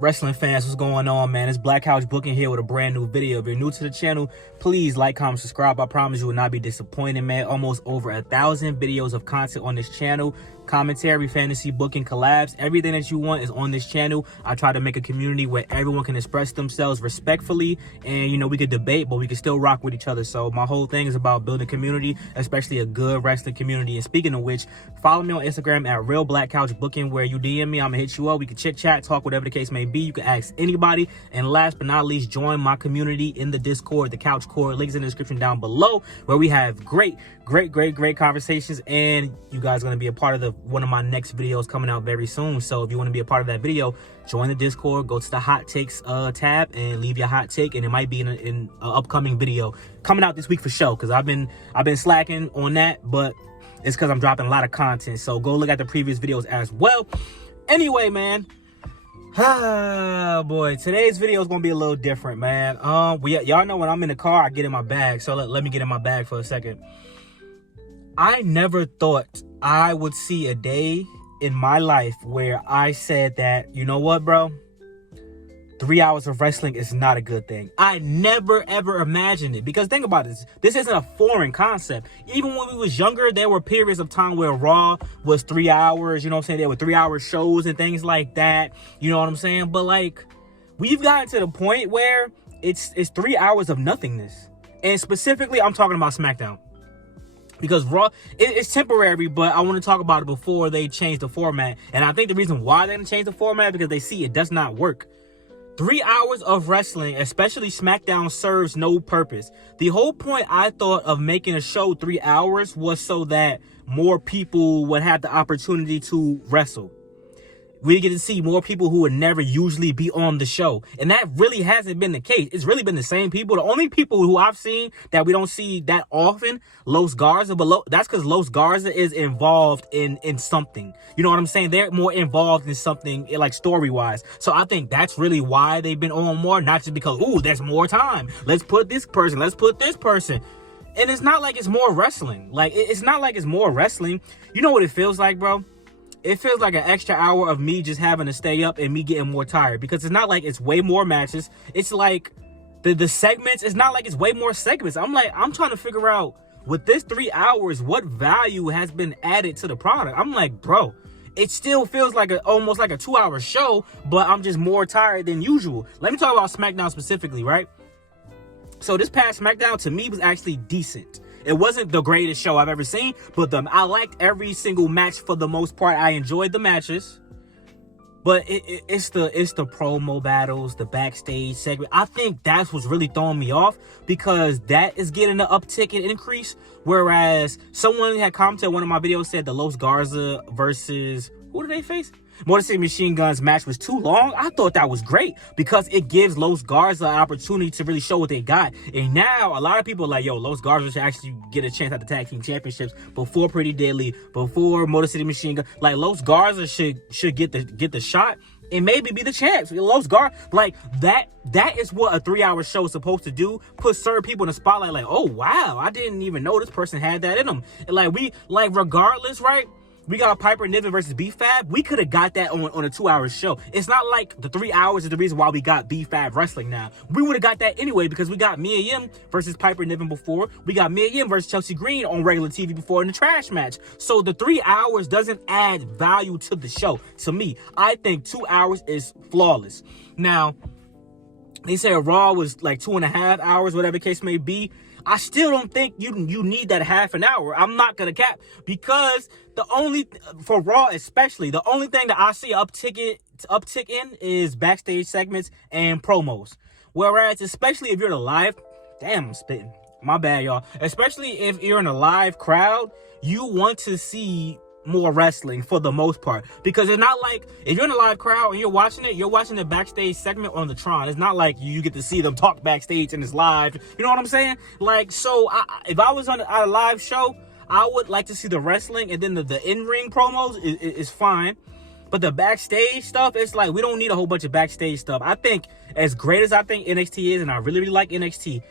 Wrestling fans, what's going on, man? It's Black Couch Booking here with a brand new video. If you're new to the channel, please like, comment, subscribe. I promise you will not be disappointed, man. Almost over 1,000 videos of content on this channel. Commentary, fantasy, booking, collabs, everything that you want is on this channel. I try to make a community where everyone can express themselves respectfully, and you know, we could debate, but we can still rock with each other. So my whole thing is about building community, especially a good wrestling community. And speaking of which, follow me on Instagram at Real Black Couch Booking, where you DM me, I'm gonna hit you up. We can chit chat, talk, whatever the case may be. You can ask anybody. And last but not least, join my community in the Discord, the Couch Core. Links in the description down below, where we have great conversations, and you guys are going to be a part of one of my next videos coming out very soon. So if you want to be a part of that video, join the Discord, go to the hot takes tab and leave your hot take, and it might be in an upcoming video coming out this week for sure, because I've been slacking on that, but it's because I'm dropping a lot of content. So go look at the previous videos as well. Anyway, man, boy, today's video is gonna be a little different, man. Y'all know when I'm in the car, I get in my bag. So let me get in my bag for a second. I never thought I would see a day in my life where I said that, you know what, bro? 3 hours of wrestling is not a good thing. I never, ever imagined it. Because think about this. This isn't a foreign concept. Even when we was younger, there were periods of time where Raw was 3 hours. You know what I'm saying? There were 3-hour shows and things like that. You know what I'm saying? But, like, we've gotten to the point where it's 3 hours of nothingness. And specifically, I'm talking about Smackdown. Because Raw, it's temporary, but I want to talk about it before they change the format. And I think the reason why they're going to change the format is because they see it does not work. 3 hours of wrestling, especially Smackdown, serves no purpose. The whole point, I thought, of making a show 3 hours was so that more people would have the opportunity to wrestle. We get to see more people who would never usually be on the show. And that really hasn't been the case. It's really been the same people. The only people who I've seen that we don't see that often, Los Garza, but that's because Los Garza is involved in something. You know what I'm saying? They're more involved in something, like, story-wise. So I think that's really why they've been on more, not just because, ooh, there's more time. Let's put this person. Let's put this person. And it's not like it's more wrestling. Like, it's not like it's more wrestling. You know what it feels like, bro? It feels like an extra hour of me just having to stay up and me getting more tired, because it's not like it's way more matches. It's like the segments, it's not like it's way more segments. I'm trying to figure out, with this 3 hours, what value has been added to the product. I'm like, bro, it still feels like almost like a 2-hour show, but I'm just more tired than usual. Let me talk about Smackdown specifically, right? So this past Smackdown, to me, was actually decent. It wasn't the greatest show I've ever seen, but I liked every single match for the most part. I enjoyed the matches. But it's the promo battles, the backstage segment. I think that's what's really throwing me off, because that is getting an uptick and increase. Whereas someone had commented on one of my videos, said the Los Garza versus, who did they face? Motor City Machine Guns match was too long. I thought that was great, because it gives Los Garza an opportunity to really show what they got. And now a lot of people are like, yo, Los Garza should actually get a chance at the tag team championships before Pretty Deadly, before Motor City Machine Gun. Like, Los Garza should get the shot and maybe be the champs. Los Garza, like, that is what a 3-hour show is supposed to do. Put certain people in the spotlight, like, oh wow, I didn't even know this person had that in them. And like regardless, right? We got Piper Niven versus B-Fab. We could have got that on a 2-hour show. It's not like the 3 hours is the reason why we got B-Fab wrestling now. We would have got that anyway, because we got Mia Yim versus Piper Niven before. We got Mia Yim versus Chelsea Green on regular TV before in the trash match. So the 3 hours doesn't add value to the show. To me, I think 2 hours is flawless. Now, they say Raw was like 2.5 hours, whatever the case may be. I still don't think you need that half an hour. I'm not gonna cap, because for Raw especially, the only thing that I see uptick in is backstage segments and promos. Whereas, especially if you're in a live, damn, I'm spitting. My bad, y'all. Especially if you're in a live crowd, you want to see more wrestling for the most part, because it's not like if you're in a live crowd and you're watching the backstage segment on the Tron. It's not like you get to see them talk backstage and it's live. You know what I'm saying? Like, so if I was on a live show, I would like to see the wrestling, and then the in-ring promos is fine. But the backstage stuff, it's like, we don't need a whole bunch of backstage stuff. I think, as great as I think NXT is, and I really, really like NXT,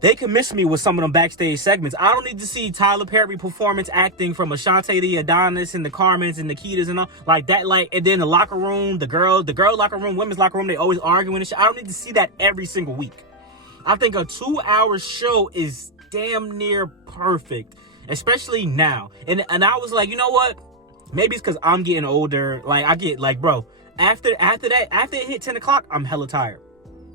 they can miss me with some of them backstage segments. I don't need to see Tyler Perry performance acting from Ashante the Adonis and the Carmens and Nikitas and all like that. Like, and then the locker room, the girl locker room, women's locker room, they always arguing and shit. I don't need to see that every single week. I think a 2-hour show is damn near perfect, especially now. And I was like, you know what? Maybe it's because I'm getting older. Like, I get like, bro, after it hit 10 o'clock, I'm hella tired.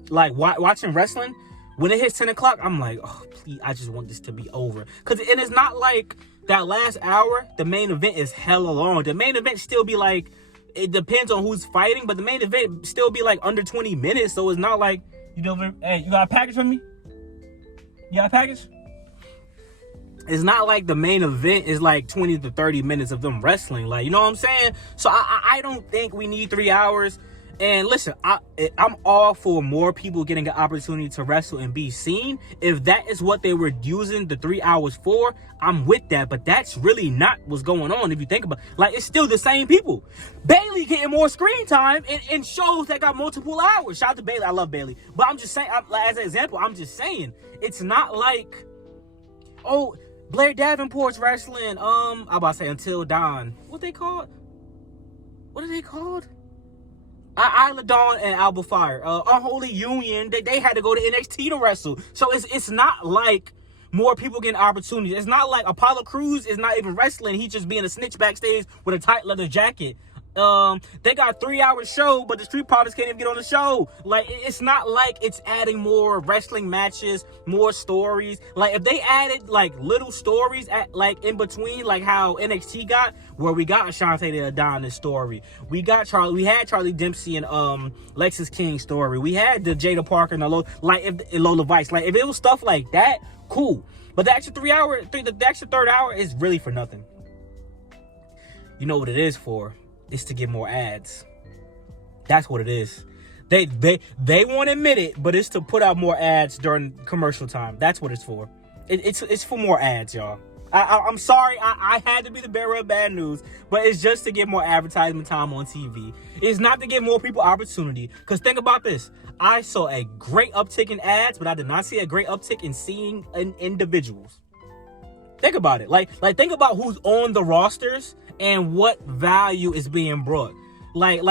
Like, watching wrestling, when it hits 10 o'clock, I'm like, oh, please, I just want this to be over. And it's not like that last hour, the main event is hella long. The main event still be like, it depends on who's fighting, but the main event still be like under 20 minutes. So it's not like, hey, you got a package for me? You got a package? It's not like the main event is like 20 to 30 minutes of them wrestling. Like, you know what I'm saying? So I don't think we need 3 hours. And listen, I'm all for more people getting an opportunity to wrestle and be seen. If that is what they were using the 3 hours for, I'm with that. But that's really not what's going on if you think about it. Like, it's still the same people. Bailey getting more screen time in shows that got multiple hours. Shout out to Bailey. I love Bailey. But I'm just saying, as an example, I'm just saying, it's not like, oh, Blair Davenport's wrestling, I'm about to say Until Dawn. What they called? What are they called? Isla Dawn and Alba Fire, Unholy Union, they had to go to NXT to wrestle. So it's not like more people getting opportunities. It's not like Apollo Crews is not even wrestling. He's just being a snitch backstage with a tight leather jacket. They got a 3-hour show, but the Street Profits can't even get on the show. Like, it's not like it's adding more wrestling matches, more stories. Like, if they added like little stories like in between, like how NXT got, where we got Ashante the Adonis story, we had Charlie Dempsey and Lexis King story, we had the Jada Parker and Lola Vice. Like, if it was stuff like that, cool. But the extra the extra third hour is really for nothing. You know what it is for? It's to get more ads. That's what it is. They won't admit it, but it's to put out more ads during commercial time. That's what it's for. It's for more ads, y'all. I'm sorry, I had to be the bearer of bad news, but it's just to get more advertisement time on TV. It's not to give more people opportunity. Because think about this. I saw a great uptick in ads, but I did not see a great uptick in seeing individuals. Think about it. Like think about who's on the rosters and what value is being brought. Like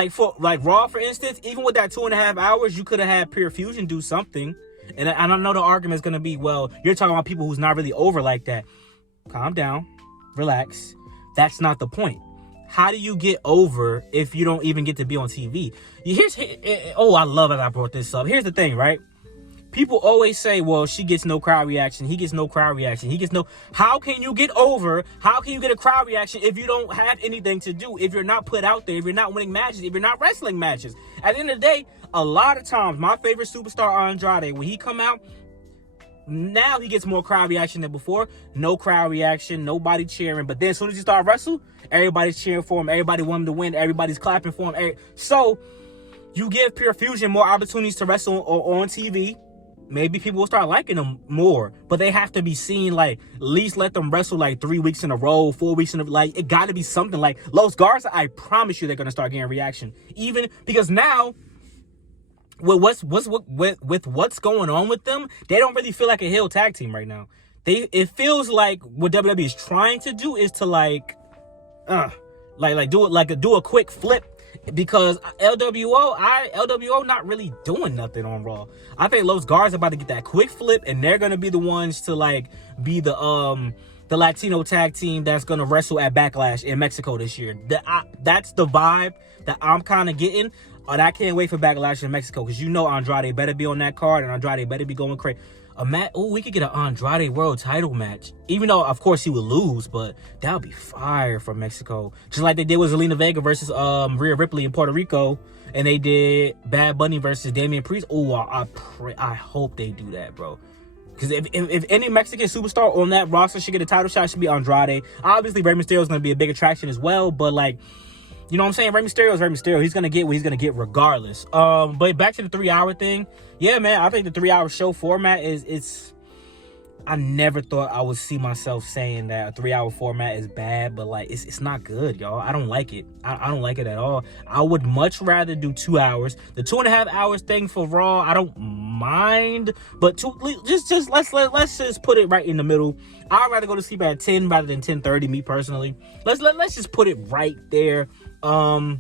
Raw, for instance, even with that 2.5 hours, you could have had Pure Fusion do something. And I know the argument is going to be, well, you're talking about people who's not really over like that. Calm down. Relax. That's not the point. How do you get over if you don't even get to be on TV? I love that I brought this up. Here's the thing, right? People always say, well, she gets no crowd reaction. He gets no crowd reaction. How can you get over? How can you get a crowd reaction if you don't have anything to do? If you're not put out there, if you're not winning matches, if you're not wrestling matches. At the end of the day, a lot of times, my favorite superstar, Andrade, when he come out, now he gets more crowd reaction than before. No crowd reaction, nobody cheering. But then as soon as he start wrestle, everybody's cheering for him. Everybody want him to win. Everybody's clapping for him. So you give Pure Fusion more opportunities to wrestle on TV. Maybe people will start liking them more, but they have to be seen. Like, at least let them wrestle like 3 weeks in a row, 4 weeks in a row. Like, it got to be something. Like Los Garza, I promise you they're going to start getting reaction. Even because now, with what's going on with them, they don't really feel like a heel tag team right now. It feels like what WWE is trying to do is to do a quick flip. Because LWO not really doing nothing on Raw. I think Los Garza about to get that quick flip, and they're gonna be the ones to like be the Latino tag team that's gonna wrestle at Backlash in Mexico this year. That's the vibe that I'm kind of getting, and I can't wait for Backlash in Mexico because Andrade better be on that card, and Andrade better be going crazy. We could get an Andrade World title match. Even though, of course, he would lose, but that would be fire for Mexico. Just like they did with Zelina Vega versus Rhea Ripley in Puerto Rico. And they did Bad Bunny versus Damian Priest. Oh, I hope they do that, bro. Because if any Mexican superstar on that roster should get a title shot, it should be Andrade. Obviously, Rey Mysterio is going to be a big attraction as well. But, like, you know what I'm saying? Rey Mysterio is Rey Mysterio. He's going to get what he's going to get regardless. But back to the 3-hour thing. Yeah, man, I think the 3-hour show format it's I never thought I would see myself saying that a 3-hour format is bad, but like it's not good, y'all. I don't like it. I don't like it at all. I would much rather do 2 hours. The 2.5 hours thing for Raw, I don't mind, but let's just put it right in the middle. I'd rather go to sleep at 10 rather than 10:30, me personally. Let's just put it right there. Because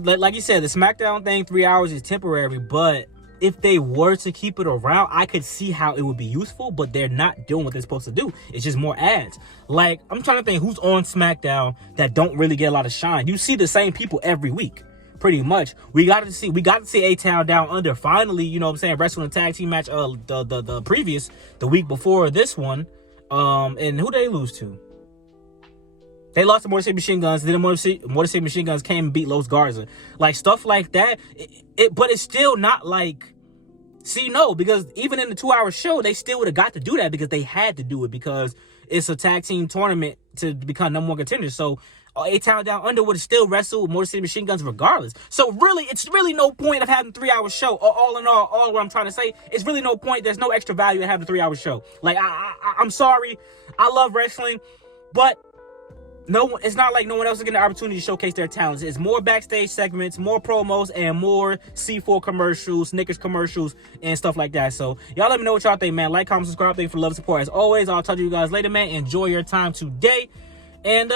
like you said, the Smackdown thing, 3 hours is temporary, but if they were to keep it around, I could see how it would be useful, but they're not doing what they're supposed to do. It's just more ads. Like, I'm trying to think who's on Smackdown that don't really get a lot of shine. You see the same people every week, pretty much. We got to see A-Town Down Under finally, you know what I'm saying, wrestling a tag team match the week before this one. And who did they lose to? They lost to Motor City Machine Guns. Then Motor City Machine Guns came and beat Los Garza. Like, stuff like that. But it's still not like... See, no, because even in the 2-hour show, they still would have got to do that because they had to do it because it's a tag team tournament to become number one contender. So, A-Town Down Under would have still wrestled Motor City Machine Guns regardless. So, really, it's really no point of having a 3-hour show. All in all what I'm trying to say, it's really no point. There's no extra value in having a 3-hour show. Like, I'm sorry. I love wrestling, but... No, it's not like no one else is getting the opportunity to showcase their talents. It's more backstage segments, more promos, and more C4 commercials, Snickers commercials, and stuff like that. So, y'all let me know what y'all think, man. Like, comment, subscribe. Thank you for love and support. As always, I'll talk to you guys later, man. Enjoy your time today. And,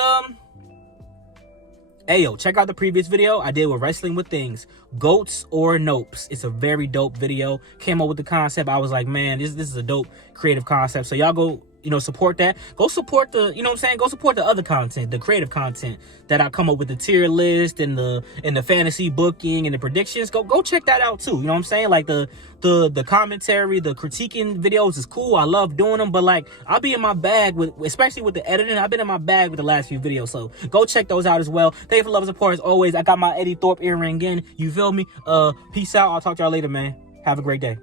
hey, yo, check out the previous video I did with Wrestling with Things. Goats or Nopes. It's a very dope video. Came up with the concept. I was like, man, this is a dope creative concept. So, y'all go... support that. Go support the, go support the other content, the creative content that I come up with, the tier list and the fantasy booking and the predictions. Go check that out too. You know what I'm saying? Like the commentary, the critiquing videos is cool. I love doing them, but like I'll be in my bag especially with the editing. I've been in my bag with the last few videos. So go check those out as well. Thank you for love and support as always. I got my Eddie Thorpe earring in. You feel me? Peace out. I'll talk to y'all later, man. Have a great day.